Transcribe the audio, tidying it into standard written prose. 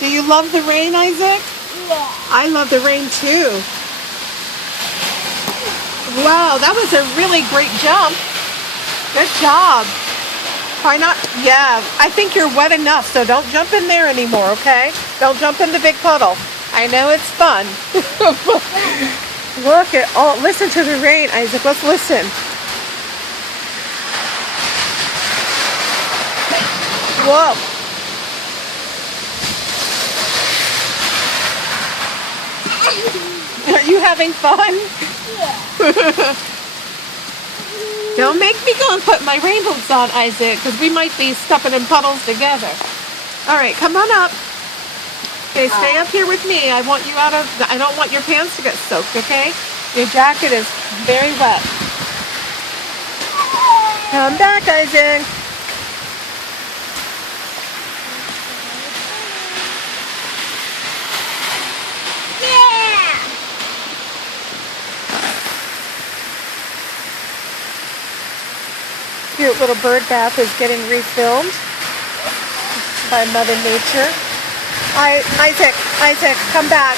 Do you love the rain, Isaac? Yeah. I love the rain too. Wow, that was a really great jump. Good job. Try not, yeah, I think you're wet enough, so don't jump in there anymore, okay? Don't jump in the big puddle. I know it's fun. Look at, oh, listen to the rain, Isaac. Let's listen. Whoa. Are you having fun? Yeah. Don't make me go and put my rain boots on, Isaac, because we might be stepping in puddles together. All right, come on up. Okay, stay up here with me. I don't want your pants to get soaked, okay? Your jacket is very wet. Come back, Isaac. Yeah. Cute little bird bath is getting refilled by Mother Nature. Isaac, come back.